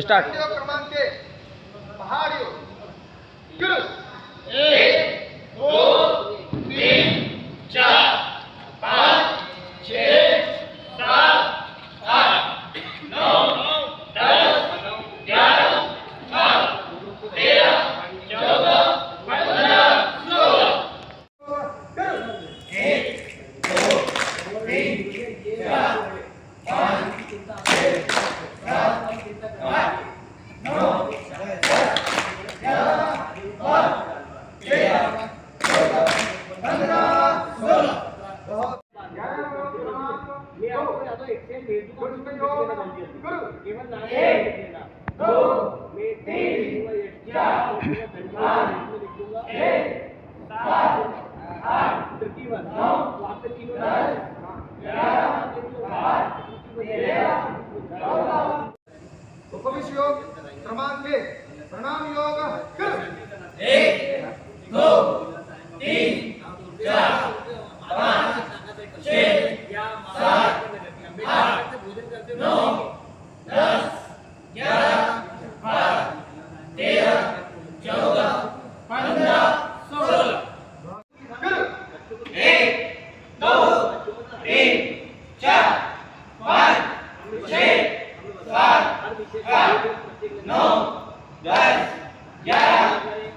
Start. क्रमांक के पहाड़ियों शुरू। 1 2 3 4 5 6 7 8 9 10 11 12 13 14 15 16 1 2 3 4 5 6 7 8 9 उपविष्ट योग क्रमांक के प्रणाम योग शुरू। 1 2 3 4 5 6 7 8 9 10 11 12 13 14 15 16 1 2 3 4 5 6 7 8 9 10 11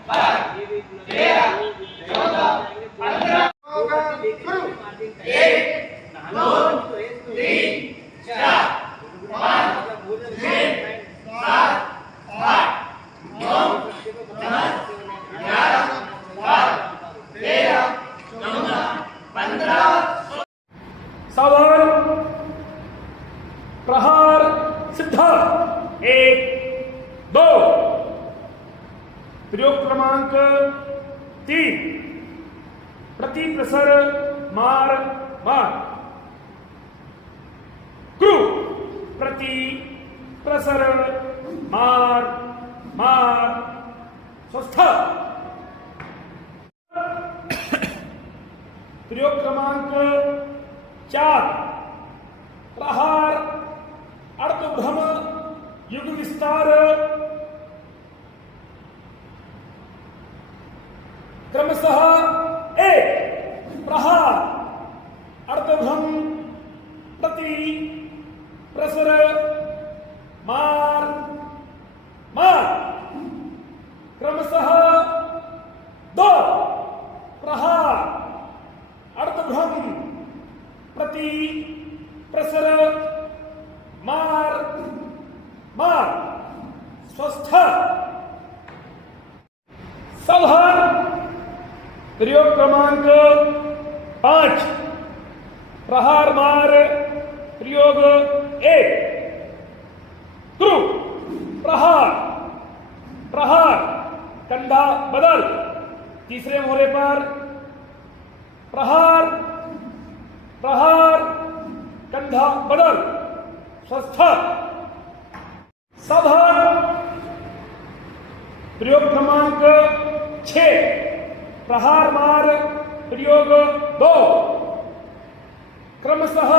12 13 14 15 शुरू। 1 2 3 4 5 6 7 8 9 10 11 12 13 14 15 सावधान। प्रहार सिद्ध। 1 2। प्रयोग क्रमांक 3। प्रति प्रसर मार मार। क्रू प्रति प्रसर मार मार स्वस्थ। प्रयोग क्रमांक 4। प्रहार अर्धभ्रम युग विस्तार। क्रमशः 1 प्रहार अर्धभ्रम प्रति प्रसर मार मार। क्रमशः 2 प्रहार अर्धभ्रम प्रति प्रसर मार मार स्वस्थ। सावधान। प्रयोग क्रमांक 5। प्रहार मार प्रयोग 1। क्रू प्रहार प्रहार कंधा बदल। तीसरे मोहरे पर प्रहार प्रहार कंधा बदल स्वस्थ। सावधान। प्रयोग क्रमांक 6। प्रहार मार प्रयोग 2। क्रमशः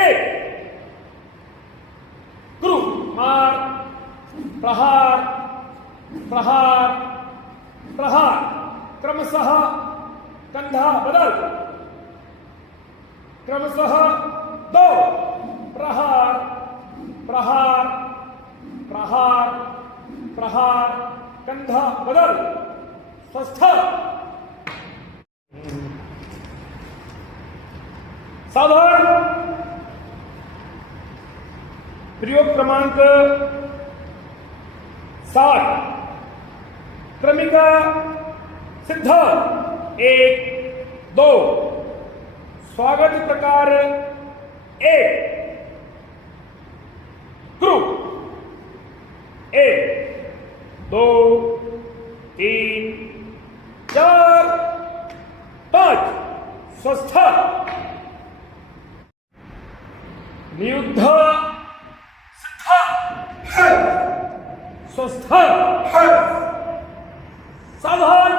1 क्रू मार प्रहार प्रहार प्रहार। क्रमशः कंधा बदल। क्रमशः 2 प्रहार प्रहार प्रहार प्रहार कंधा बदल स्वस्थ। सावधान। प्रयोग क्रमांक 7। क्रमिका सिद्ध। 1 2। स्वागत प्रकार 1। क्रू 1 2 3 4 5 स्वस्थ। नियुद्ध सिद्ध। स्वस्थ। सावधान।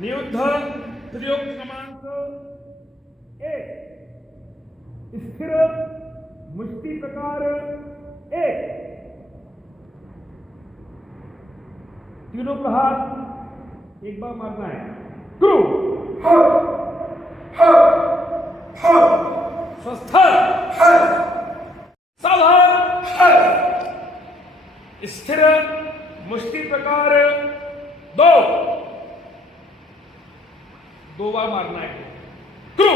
नियुद्ध प्रयोग क्रमांक 1। स्थिर मुष्टि प्रकार एक, तीनों प्रहार एक बार मारना है। क्रू स्वस्थ, सावधान, स्थिर, मुष्टि प्रकार दो, दो बार मारना है। क्रू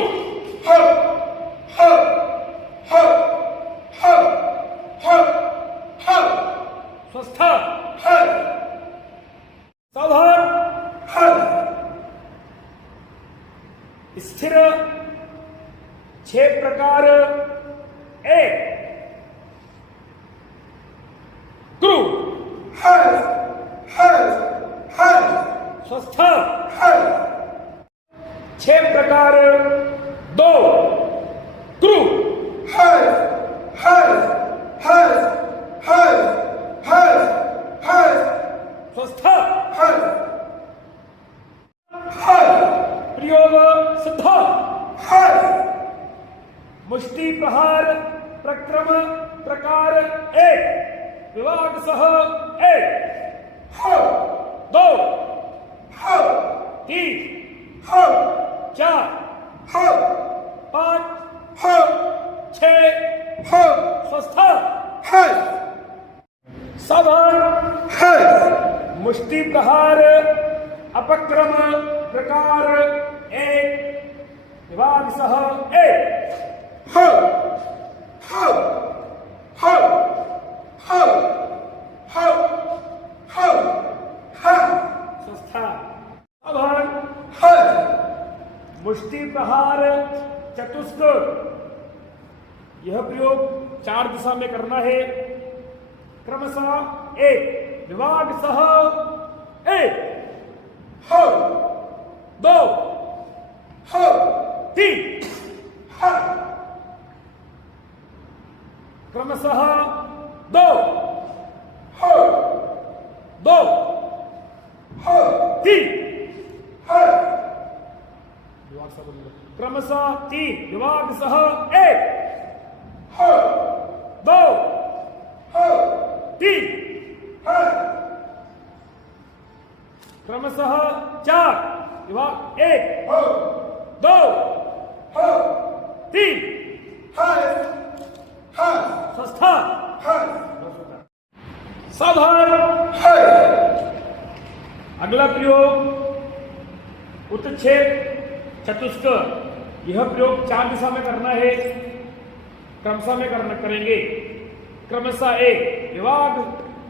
स्वस्थ, सावधान, स्थिर, छह प्रकार एक, क्रू स्वस्थ, छह प्रकार दो, क्रू स्वस्थ, प्रयोग सिद्ध, मुष्टि प्रहार प्रक्रम प्रकार एक, विभाग सह एक, दो, तीन, चार, पांच, छह, स्वस्थ, सावधान, मुष्टि प्रहार अपक्रम प्रकार एक, विभाग सह एक, स्वस्थ, सावधान, मुष्टि प्रहार चतुष्क, यह प्रयोग चार दिशा में करना है। क्रमशः एक, विभाग सह एक, दो, तीन, क्रमशः दो, दो, तीन, क्रमशः तीन, विभाग सह एक, दो, तीन, क्रमशः चार, विभाग एक, दो, तीन, स्वस्थ, सावधान। अगला प्रयोग उत्क्षेप चतुष्क, यह प्रयोग चार दिशा में करना है। क्रमशः में करेंगे। क्रमशः एक,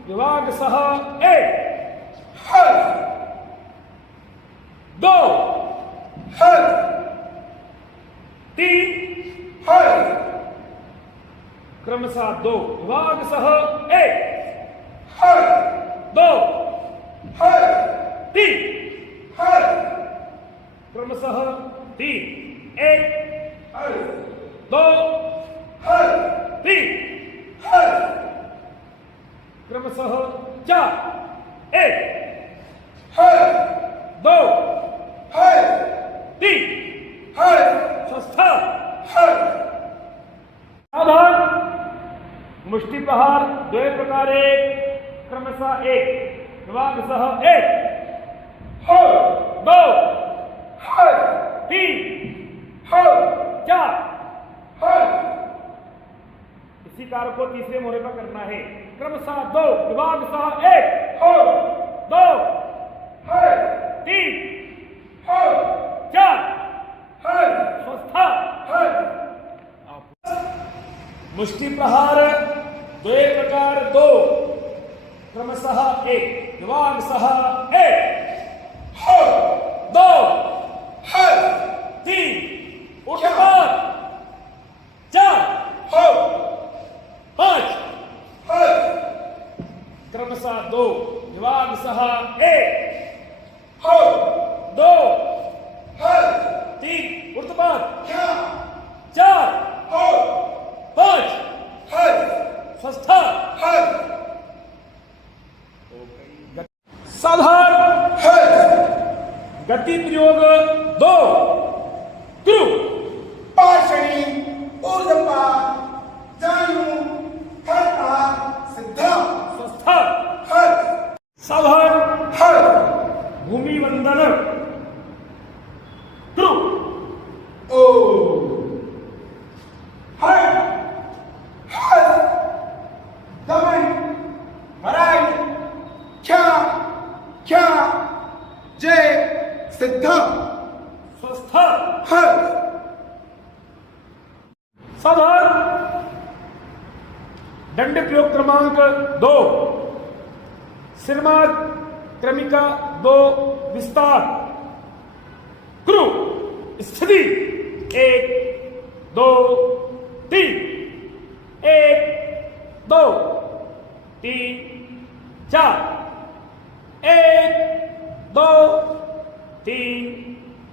विभाग सह एक, दो, तीन, क्रमशः दो, विभाग सह एक, दो, तीन, क्रमशः तीन, एक, दो, तीन, क्रमशः चार, एक, दो, तीन, स्वस्थ, सावधान, मुष्टि प्रहार द्वय प्रकार एक, क्रमशः एक, विभाग सह एक, दो, तीन, चार, इसी कार्य को तीसरे मोहरे पर करना है। क्रमशः दो, विभाग सह एक, दो, तीन, चार, स्वस्थ, मुष्टि प्रहार द्वय प्रकार दो, क्रमशः एक, विभाग सह एक, दो, तीन, उठकर, चार, पांच, क्रमशः दो, विभाग सह एक, दो, तीन, उठकर, चार, पांच, स्वस्थ, सावधान, गति प्रयोग दो, क्रू पाषणी ऊर्ध्वपात जानु दंड प्रयोग क्रमांक 2, सिरमार क्रमिका 2 विस्तार। क्रू स्थिति 1 2 3, 1 2 3 4, 1 2 3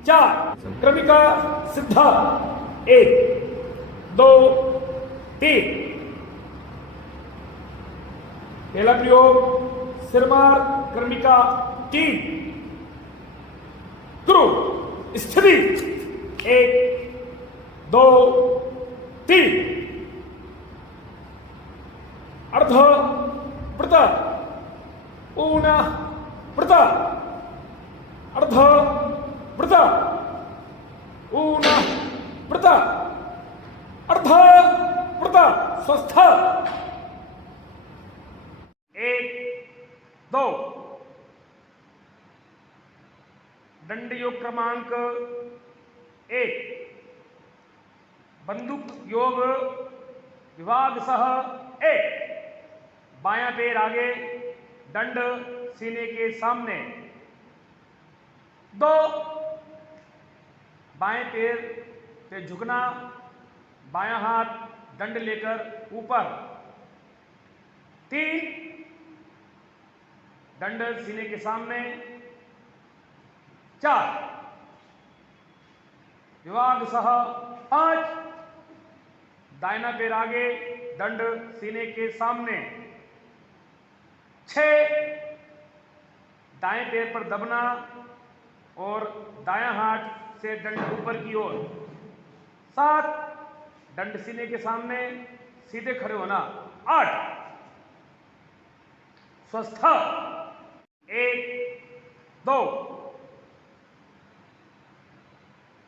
4। क्रमिका सिद्धा 1 2 3। पहला प्रयोग सिरमार क्रमिका 3, क्रू स्थिति 1 2 3। अर्ध प्रत ऊन प्रत, अर्ध प्रत ऊन प्रत, अर्ध प्रत स्वस्थ। 1 2। दंड योग क्रमांक 1, बंदूक योग विभाग सह 1। बायां पैर आगे, दंड सीने के सामने। 2, बाएं पैर पे झुकना, बायां हाथ दंड लेकर ऊपर। 3, दंड सीने के सामने। 4, विभाग सह 5, दाहिना पैर आगे, दंड सीने के सामने। 6, दाएं पैर पर दबना और दायां हाथ से दंड ऊपर की ओर। 7, दंड सीने के सामने, सीधे खड़े होना। 8, स्वस्थ। 1 2।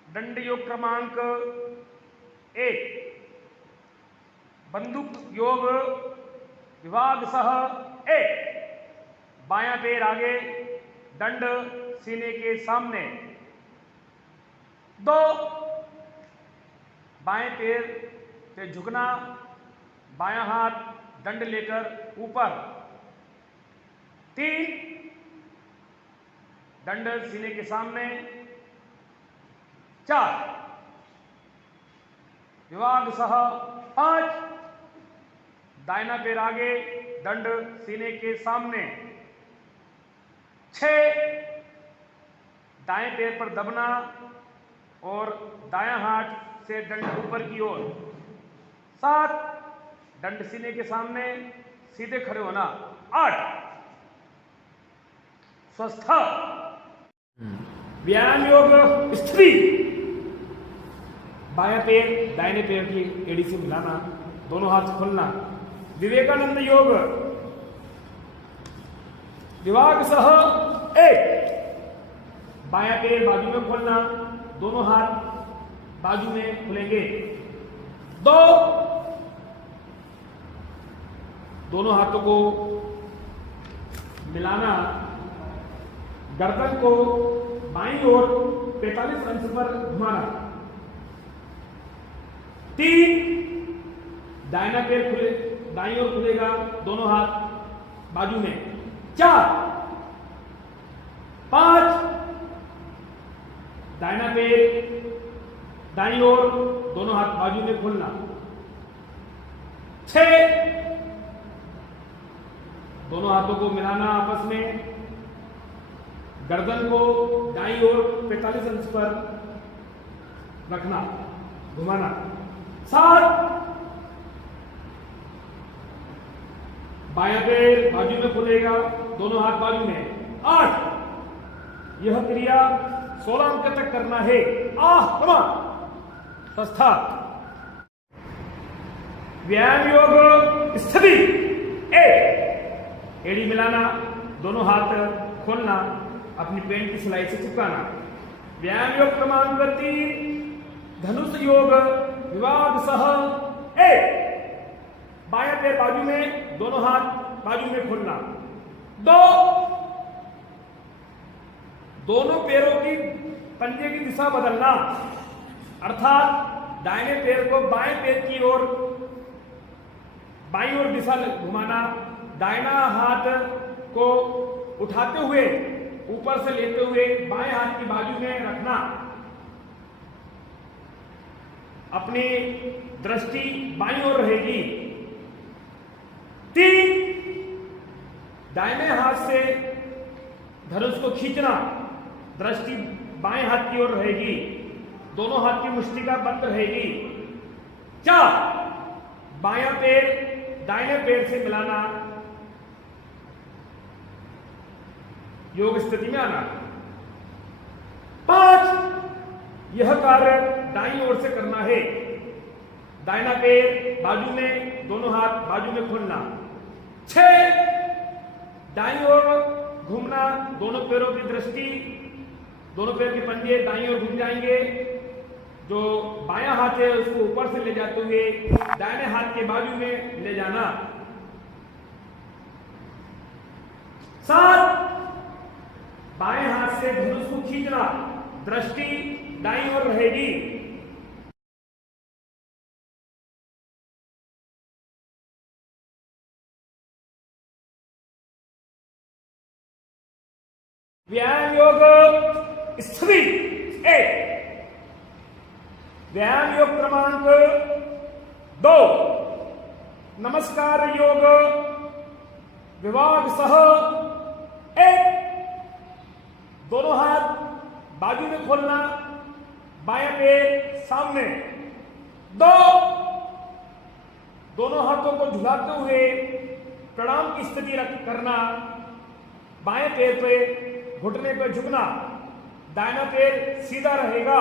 दंड योग क्रमांक 1, बंदूक योग विभाग सह 1। बायां पैर आगे, दंड सीने के सामने। 2, बाएं पैर पे झुकना, बायां हाथ दंड लेकर ऊपर। 3, दंड सीने के सामने। 4, विभाग सह 5, दाहिना पैर आगे, दंड सीने के सामने। 6, दाएं पैर पर दबना और दायां हाथ से दंड ऊपर की ओर। 7, दंड सीने के सामने, सीधे खड़े होना। 8, स्वस्थ। व्यायाम योग स्थिति, बायां पैर दाहिने पैर की एड़ी से मिलाना, दोनों हाथ खोलना। विवेकानंद योग विभाग सह 1। बायां पैर बाजू में खोलना, दोनों हाथ बाजू में खुलेंगे। 2, दोनों हाथों को मिलाना, गर्दन को बाईं ओर 45 अंश पर घुमाना। 3, दाहिना पैर खुले, दाईं ओर खुलेगा, दोनों हाथ बाजू में। 4, 5, दाहिना पैर दाईं ओर, दोनों हाथ बाजू में खोलना। 6, दोनों हाथों को मिलाना आपस में, गर्दन को दाईं ओर 45 अंश पर रखना, घुमाना। 7, बायां पैर बाजू में खुलेगा, दोनों हाथ बाजू में। 8, यह क्रिया 16 अंक तक करना है। स्वस्थ। व्यायाम योग स्थिति 1, एड़ी मिलाना, दोनों हाथ खोलना, अपनी पेंट की सिलाई से चिपकाना। व्यायाम योग क्रमांक 3, धनुष योग विभाग सह 1। बायां पैर बाजू में, दोनों हाथ बाजू में खोलना। 2, दोनों पैरों की पंजे की दिशा बदलना, अर्थात दाहिने पैर को बाएं पैर की ओर बाईं ओर दिशा घुमाना, दाहिना हाथ को उठाते हुए ऊपर से लेते हुए बाएं हाथ की बाजू में रखना, अपनी दृष्टि बाईं ओर रहेगी। 3, दाहिने हाथ से धनुष को खींचना, दृष्टि बाएं हाथ की ओर रहेगी, दोनों हाथ की मुष्टिका बंद रहेगी। 4, बायां पैर दाहिने पैर से मिलाना, योग स्थिति में आना। 5, यह कार्य दाईं ओर से करना है, दाहिना पैर बाजू में, दोनों हाथ बाजू में खोलना। 6, दाईं ओर घूमना, दोनों पैरों की दृष्टि, दोनों पैर के पंजे दाईं ओर घूम जाएंगे, जो बायां हाथ है उसको ऊपर से ले जाते हुए दाहिने हाथ के बाजू में ले जाना। 7, बाएं हाथ से धनुष को खींचना, दृष्टि दाईं ओर रहेगी। 8 व्यायाम योग स्थिति 1। व्यायाम योग क्रमांक 2, नमस्कार योग विभाग सह 1। दोनों हाथ बाजू में खोलना, बायां पैर सामने। 2, दोनों हाथों को झुलाते हुए प्रणाम की स्थिति करना, बाएं पैर पे घुटने पर झुकना, दाहिना पैर सीधा रहेगा।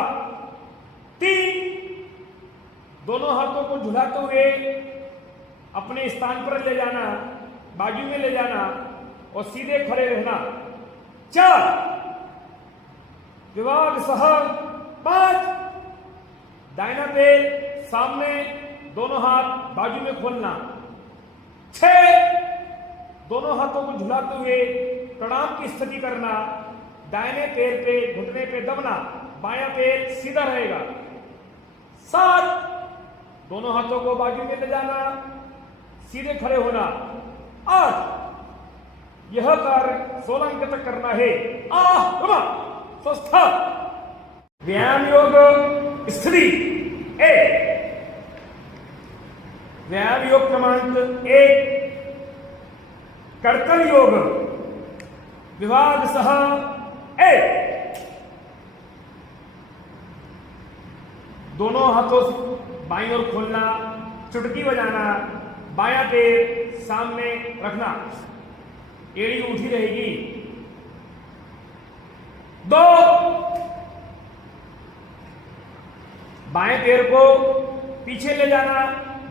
3, दोनों हाथों को झुलाते हुए अपने स्थान पर ले जाना, बाजू में ले जाना और सीधे खड़े रहना। 4, विभाग सह 5, दाहिना पैर सामने, दोनों हाथ बाजू में खोलना। 6, दोनों हाथों को झुलाते हुए प्रणाम की स्थिति करना, दाहिने पैर पे घुटने पे दबना, बायां पैर सीधा रहेगा। 7, दोनों हाथों को बाजू में ले जाना, सीधे खड़े होना। 8, यह कार्य 16 अंक तक करना है। स्वस्थ व्यायाम योग स्थिति 1। व्यायाम योग क्रमांक 1, कर्तन योग विभाग सह 1। दोनों हाथों से बाईं ओर खोलना, चुटकी बजाना, बायां पैर सामने रखना, एड़ी उठी रहेगी। 2, बाएं पैर को पीछे ले जाना,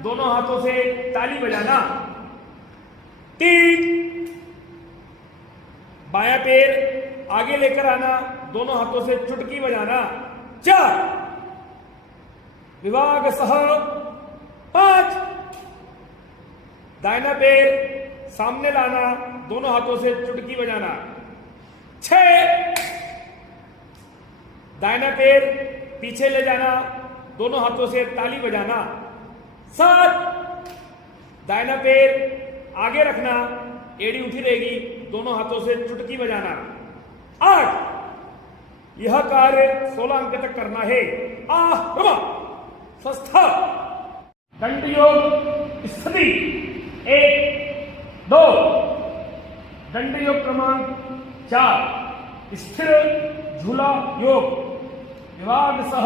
दोनों हाथों से ताली बजाना। 3, बायां पैर आगे लेकर आना, दोनों हाथों से चुटकी बजाना। 4, विभाग सह 5, दाहिना पैर सामने लाना, दोनों हाथों से चुटकी बजाना। 6, दाहिना पैर पीछे ले जाना, दोनों हाथों से ताली बजाना। 7, दाहिना पैर आगे रखना, एड़ी उठी रहेगी, दोनों हाथों से चुटकी बजाना। 8, यह कार्य 16 अंक तक करना है। स्वस्थ दंड योग स्थिति 1, 2। दंड योग क्रमांक 4, स्थिर झूला योग विभाग सह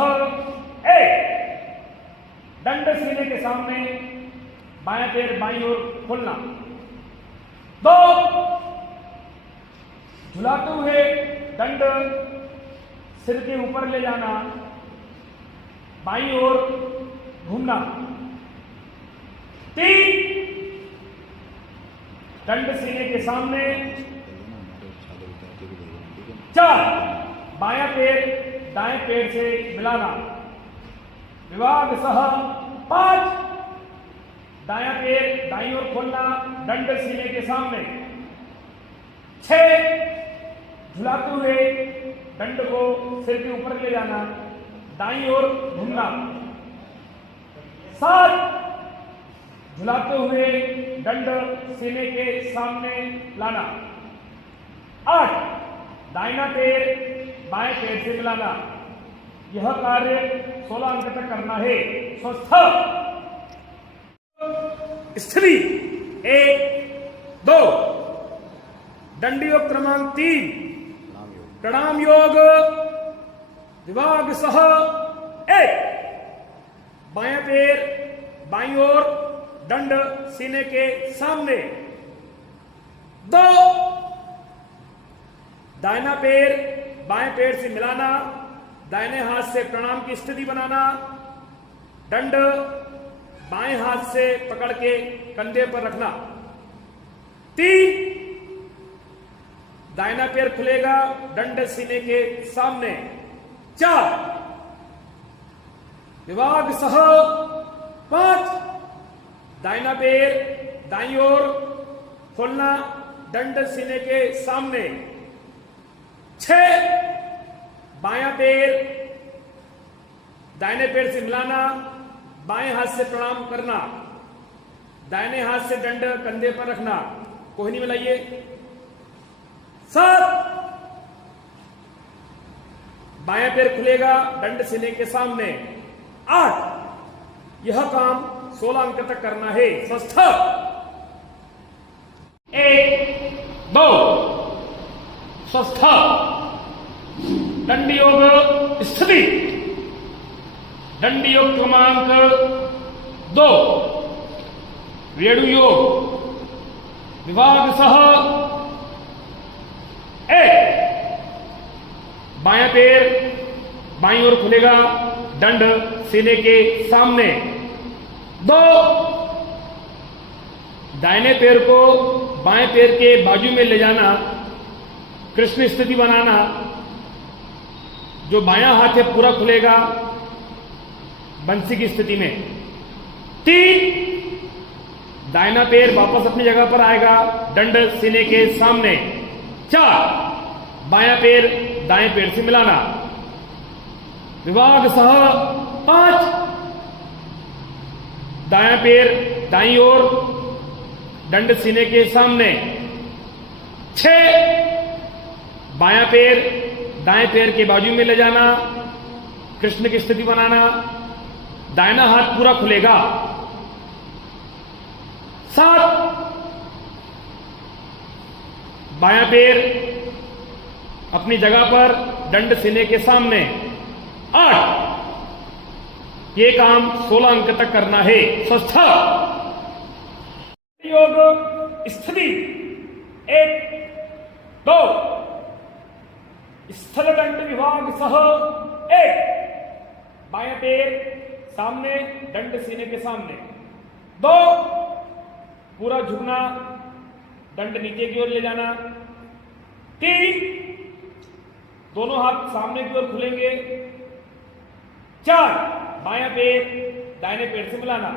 1। दंड सीने के सामने, बायां पैर बाईं ओर खोलना। 2, झुलाते हुए दंड सिर के ऊपर ले जाना, बाईं ओर घूमना। 3, दंड सीने के सामने। 4, बायां पैर दाएं पैर से मिलाना। विभाग सह 5, दायां पैर दाईं ओर खोलना, दंड सीने के सामने। 6, झुलाते हुए दंड को सिर के ऊपर ले जाना, दाईं ओर घूमना। 7, झुलाते हुए दंड सीने के सामने लाना। 8 दाहिना पैर बाएं पैर से मिलाना। यह कार्य 16 अंक तक करना है। स्वस्थ स्थिति 1 2। दंड योग क्रमांक 3 प्रणाम योग विभाग सह 1। बायां पैर बाईं ओर दंड सीने के सामने। 2 दाहिना पैर बाएं पैर से मिलाना। दाहिने हाथ से प्रणाम की स्थिति बनाना। दंड बाएं हाथ से पकड़ के कंधे पर रखना। 3 दाहिना पैर खुलेगा, दंड सीने के सामने। 4 विभाग सह 5 दाहिना पैर दाईं ओर खोलना, दंड सीने के सामने। 6 बायां पैर दाहिने पैर से मिलाना, बाएं हाथ से प्रणाम करना। दाहिने हाथ से दंड कंधे पर रखना, कोहनी मिलाइए। 7 बायां पैर खुलेगा, दंड सीने के सामने। 8 यह काम 16 अंक तक करना है। स्वस्थ 1 2। स्वस्थ दंड योग स्थिति दंड योग क्रमांक 2 वेणु योग विभाग सह 1। बायां पैर बाईं ओर खुलेगा, दंड सीने के सामने। 2 दाहिने पैर को बाएं पैर के बाजू में ले जाना, कृष्ण स्थिति बनाना। जो बायां हाथ है पूरा खुलेगा, बंसी की स्थिति में। 3 दाहिना पैर वापस अपनी जगह पर आएगा, दंड सीने के सामने। 4 बायां पैर दाएं पैर से मिलाना। विभाग सह 5 दायां पैर दाईं ओर, दंड सीने के सामने। 6 बायां पैर दाएं पैर के बाजू में ले जाना, कृष्ण की स्थिति बनाना। दाहिना हाथ पूरा खुलेगा। 7 बायां पैर अपनी जगह पर, दंड सीने के सामने। 8 ये काम 16 अंक तक करना है। स्वस्थ योग स्थिति 1 2। स्थल दंड विभाग सह 1। बायां पैर सामने, दंड सीने के सामने। 2 पूरा झुकना, दंड नीचे की ओर ले जाना। 3 दोनों हाथ सामने की ओर खुलेंगे। 4 बायां पैर दाहिने पैर से मिलाना।